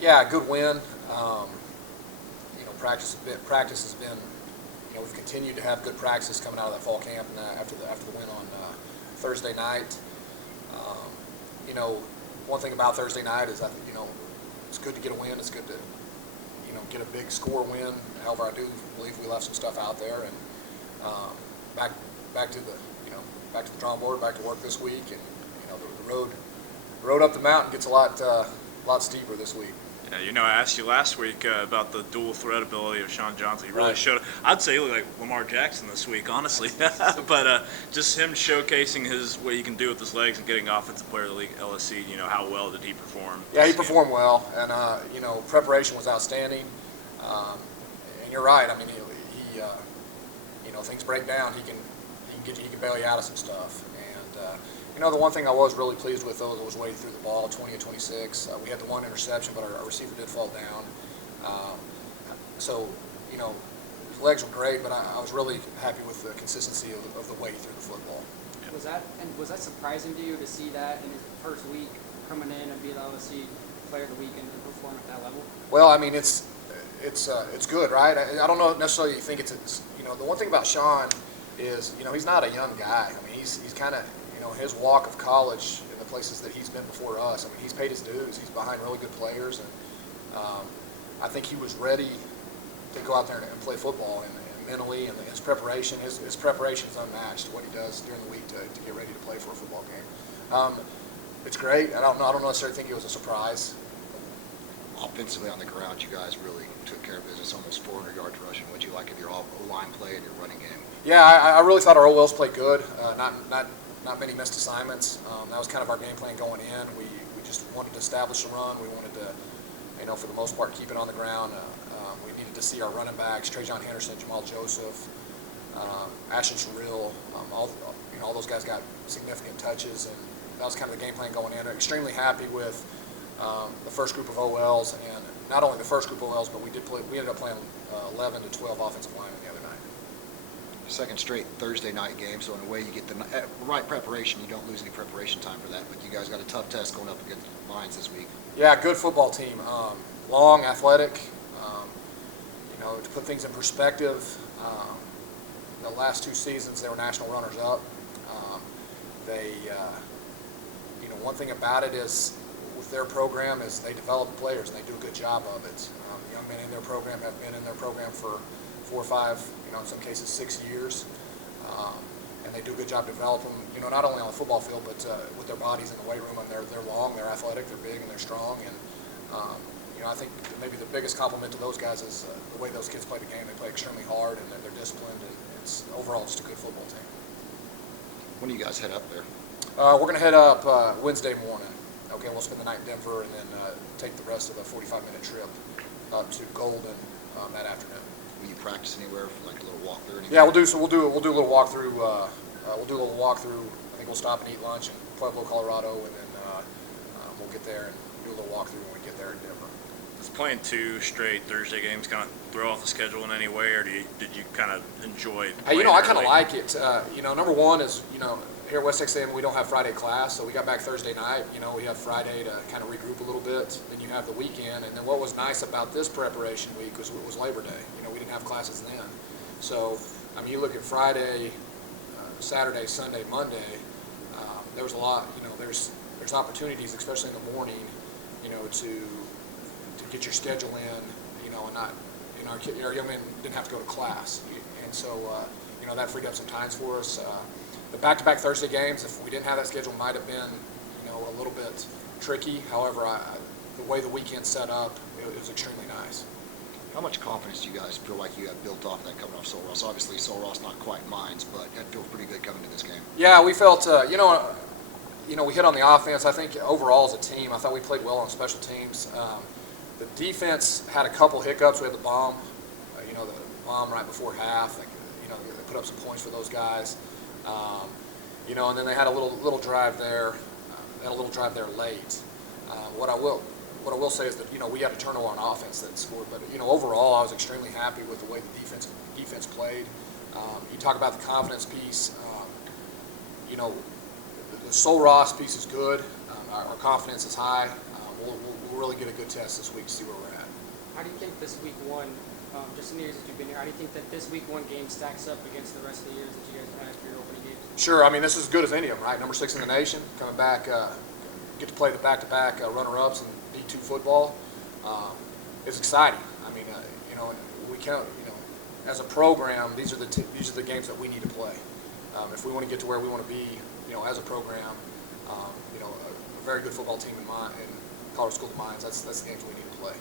Yeah, good win. Practice has been. We've continued to have good practices coming out of that fall camp, and after the win on Thursday night. Um, One thing about Thursday night is it's good to get a win. It's good to get a big score win. However, I do believe we left some stuff out there, and um, back to the back to the drawing board, back to work this week, and the road up the mountain gets a lot steeper this week. Yeah, I asked you last week about the dual threat ability of Sean Johnson. He really Right. showed. I'd say he looked like Lamar Jackson this week, honestly. But just him showcasing what he can do with his legs and getting Offensive Player of the League LSC. How well did he perform? Yeah, he performed well, and preparation was outstanding. And you're right. I mean, he things break down. He can bail you out of some stuff. And the one thing I was really pleased with though was Wade threw the ball 20 of 26. We had the one interception, but our receiver did fall down. So his legs were great, but I was really happy with the consistency of the way he threw the football. Was that surprising to you to see that in his first week coming in and be able to see Player of the Week and perform at that level? Well, I mean it's good, right? I don't know necessarily think it's the one thing about Sean is he's not a young guy. I mean he's kind of his walk of college in the places that he's been before us. I mean he's paid his dues. He's behind really good players, and I think he was ready to go out there and play football, and mentally and his preparation is unmatched. What he does during the week to get ready to play for a football game. It's great. I don't necessarily think it was a surprise. Offensively on the ground, you guys really took care of business, almost 400 yards rushing. What'd you like of your O-line play and your running game? Yeah, I really thought our OLs played good. Not many missed assignments. That was kind of our game plan going in. We just wanted to establish a run. We wanted to, for the most part, keep it on the ground. We needed to see our running backs, Trajan Henderson, Jamal Joseph, Ashton Sherrill, all those guys got significant touches, and that was kind of the game plan going in. I'm extremely happy with the first group of OLs, and not only the first group of OLs, but we ended up playing 11 to 12 offensive linemen the other night. Second straight Thursday night game, so in a way you get the right preparation. You don't lose any preparation time for that, but you guys got a tough test going up against the Lions this week. Yeah, good football team. Long, athletic. To put things in perspective, the last two seasons they were national runners-up. One thing about it is with their program is they develop players and they do a good job of it. The young men in their program have been in their program for 4 or 5, in some cases 6 years, and they do a good job developing them. Not only on the football field, but with their bodies in the weight room. And they're long, they're athletic, they're big, and they're strong. And I think maybe the biggest compliment to those guys is the way those kids play the game. They play extremely hard, and they're disciplined, and it's overall just a good football team. When do you guys head up there? We're going to head up Wednesday morning. Okay, we'll spend the night in Denver, and then take the rest of the 45-minute trip up to Golden that afternoon. Will you practice anywhere for like a little walkthrough? Yeah, we'll do a little walkthrough. We'll do a little walkthrough. I think we'll stop and eat lunch in Pueblo, Colorado, and then we'll get there and do a little walkthrough when we get there in Denver. Does playing 2 straight Thursday games kind of throw off the schedule in any way, or did you kind of enjoy? I kind of like it. Number one is here at West Texas A&M we don't have Friday class, so we got back Thursday night. We have Friday to kind of regroup a little bit. Then you have the weekend, and then what was nice about this preparation week was Labor Day. We didn't have classes then, so you look at Friday, Saturday, Sunday, Monday. There was a lot. There's opportunities, especially in the morning, to get your schedule in, and not, our young men didn't have to go to class, and so that freed up some times for us. The back-to-back Thursday games, if we didn't have that schedule, might have been, a little bit tricky. However, the way the weekend set up, it was extremely nice. How much confidence do you guys feel like you have built off that coming off Sul Ross? Obviously, Sul Ross not quite mines, but it feels pretty good coming to this game. Yeah, we felt, we hit on the offense. I think overall as a team, I thought we played well on special teams. The defense had a couple hiccups. We had the bomb, the bomb right before half. They put up some points for those guys. And then they had a little drive there. Late. What I will say is that we had a turnover on offense that scored, but overall I was extremely happy with the way the defense played. You talk about the confidence piece. The Sul Ross piece is good. Our confidence is high. We'll we'll really get a good test this week to see where we're at. How do you think this week one, just in the years that you've been here, how do you think that this week one game stacks up against the rest of the years that you guys have had for your opening games? Sure, I mean, this is as good as any of them, right? Number 6 in the nation, coming back, get to play the back-to-back runner-ups in D2 football. It's exciting. I mean, we count, as a program, these are the games that we need to play. If we want to get to where we want to be, as a program, a very good football team in Colorado School of Mines, that's the games we need to play.